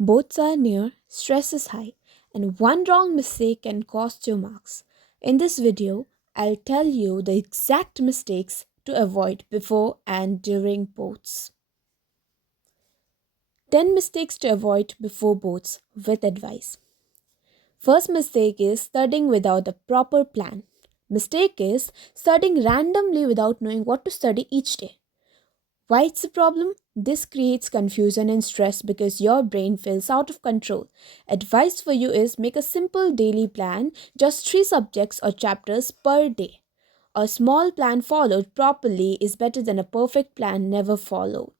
Both are near, stress is high, and one wrong mistake can cost you marks. In this video, I'll tell you the exact mistakes to avoid before and during boats. 10 mistakes to avoid before boats with advice. First mistake is studying without a proper plan. Mistake is studying randomly without knowing what to study each day. Why it's a problem? This creates confusion and stress because your brain feels out of control. Advice for you is make a simple daily plan, just 3 subjects or chapters per day. A small plan followed properly is better than a perfect plan never followed.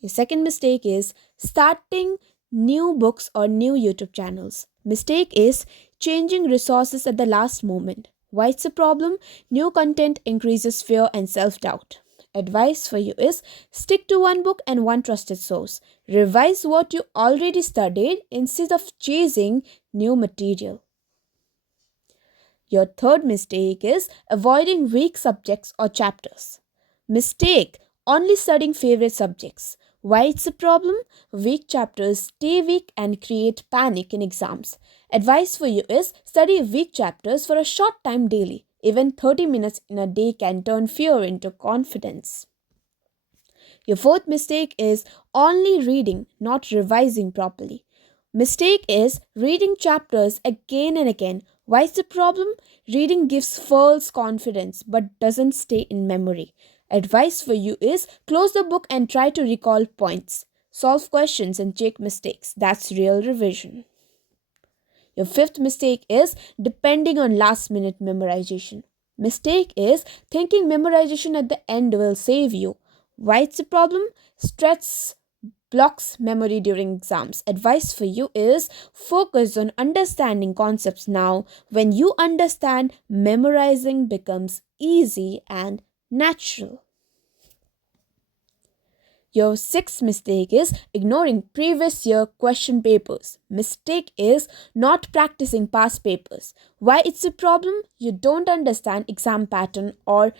Your second mistake is starting new books or new YouTube channels. Mistake is changing resources at the last moment. Why it's a problem? New content increases fear and self doubt. Advice for you is stick to one book and one trusted source. Revise what you already studied instead of chasing new material. Your third mistake is avoiding weak subjects or chapters. Mistake only studying favorite subjects. Why it's a problem? Weak chapters stay weak and create panic in exams. Advice for you is study weak chapters for a short time daily. Even 30 minutes in a day can turn fear into confidence. Your fourth mistake is only reading, not revising properly. Mistake is reading chapters again and again. Why is the problem? Reading gives false confidence but doesn't stay in memory. Advice for you is close the book and try to recall points. Solve questions and check mistakes. That's real revision. Your fifth mistake is depending on last minute memorization. Mistake is thinking memorization at the end will save you. Why it's a problem? Stress blocks memory during exams. Advice for you is focus on understanding concepts now. When you understand, memorizing becomes easy and natural. Your sixth mistake is ignoring previous year question papers. Mistake is not practicing past papers. Why it's a problem? You don't understand exam pattern or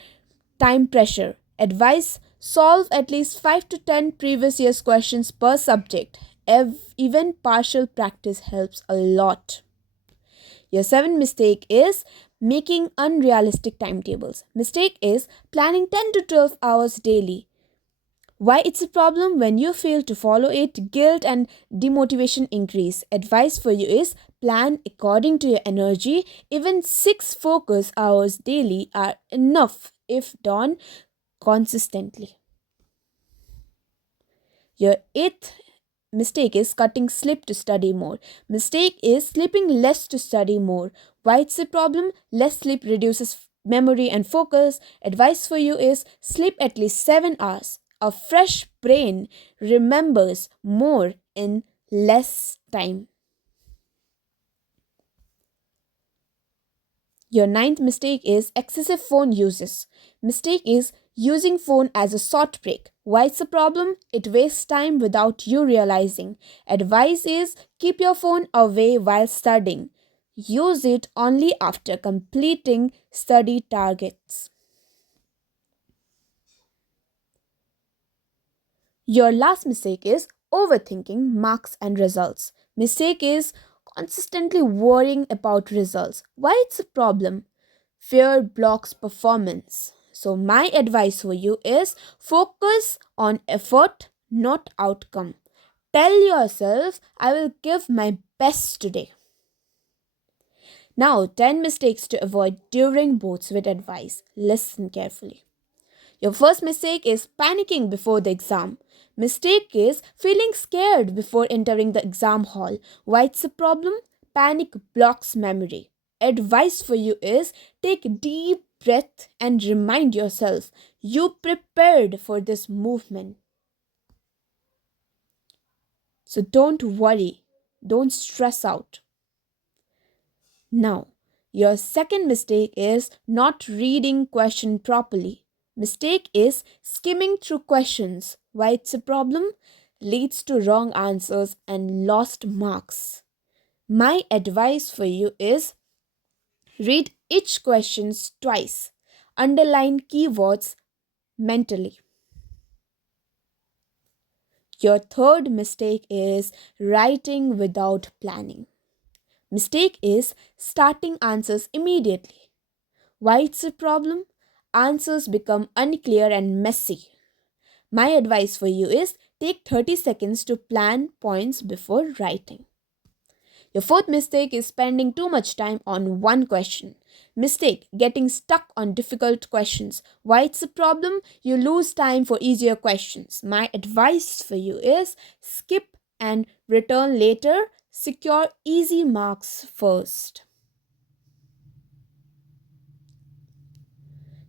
time pressure. Advice solve at least 5 to 10 previous year's questions per subject. Even partial practice helps a lot. Your seventh mistake is making unrealistic timetables. Mistake is planning 10 to 12 hours daily. Why it's a problem? When you fail to follow it, guilt and demotivation increase. Advice for you is plan according to your energy. Even 6 focus hours daily are enough if done consistently. Your eighth mistake is cutting sleep to study more. Mistake is sleeping less to study more. Why it's a problem? Less sleep reduces memory and focus. Advice for you is sleep at least 7 hours. A fresh brain remembers more in less time. Your ninth mistake is excessive phone uses. Mistake is using phone as a short break. Why it's a problem? It wastes time without you realizing. Advice is keep your phone away while studying. Use it only after completing study targets. Your last mistake is overthinking marks and results. Mistake is consistently worrying about results. Why it's a problem? Fear blocks performance. So my advice for you is focus on effort, not outcome. Tell yourself I will give my best today. Now 10 mistakes to avoid during boards with advice. Listen carefully. Your first mistake is panicking before the exam. Mistake is feeling scared before entering the exam hall. Why it's a problem? Panic blocks memory. Advice for you is take a deep breath and remind yourself you prepared for this movement. So don't worry, don't stress out. Now, your second mistake is not reading question properly. Mistake is skimming through questions. Why it's a problem? Leads to wrong answers and lost marks. My advice for you is read each questions twice. Underline keywords mentally. Your third mistake is writing without planning. Mistake is starting answers immediately. Why it's a problem? Answers become unclear and messy. My advice for you is take 30 seconds to plan points before writing. Your fourth mistake is spending too much time on one question. Mistake getting stuck on difficult questions. Why it's a problem? You lose time for easier questions. My advice for you is skip and return later. Secure easy marks first.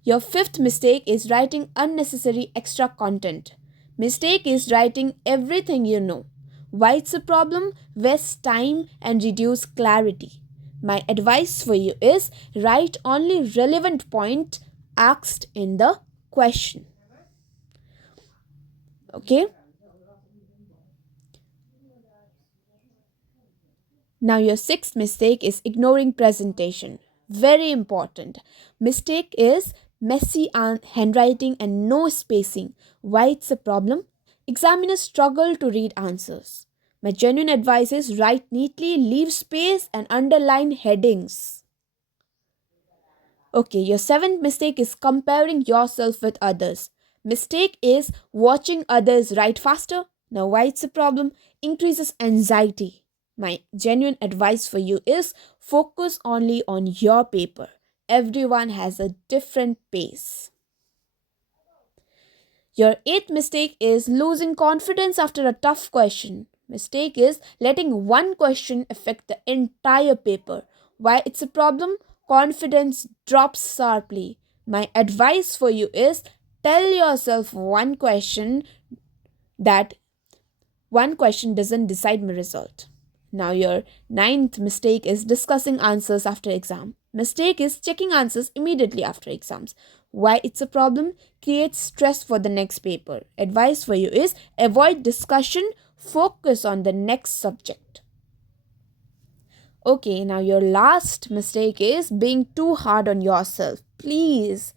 Your fifth mistake is writing unnecessary extra content. Mistake is writing everything you know. Why it's a problem? Waste time and reduce clarity. My advice for you is write only relevant point asked in the question. Okay? Now, your sixth mistake is ignoring presentation. Very important. Mistake is messy handwriting and no spacing. Why it's a problem? Examiners struggle to read answers. My genuine advice is write neatly, leave space, and underline headings. Okay, your seventh mistake is comparing yourself with others. Mistake is watching others write faster. Now, why it's a problem? Increases anxiety. My genuine advice for you is focus only on your paper. Everyone has a different pace. Your eighth mistake is losing confidence after a tough question. Mistake is letting one question affect the entire paper. Why it's a problem? Confidence drops sharply. My advice for you is tell yourself that one question doesn't decide my result. Now, your ninth mistake is discussing answers after exam. Mistake is checking answers immediately after exams. Why it's a problem? Creates stress for the next paper. Advice for you is avoid discussion, focus on the next subject. Okay, now your last mistake is being too hard on yourself. Please,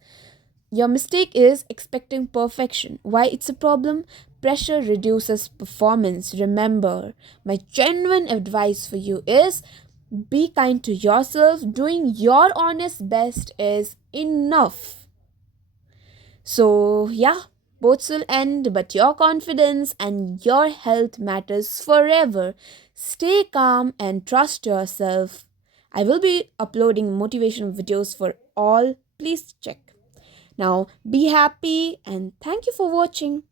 your mistake is expecting perfection. Why it's a problem? Pressure reduces performance. Remember, my genuine advice for you is be kind to yourself. Doing your honest best is enough. So, yeah, both will end, but your confidence and your health matters forever. Stay calm and trust yourself. I will be uploading motivational videos for all. Please check. Now, be happy and thank you for watching.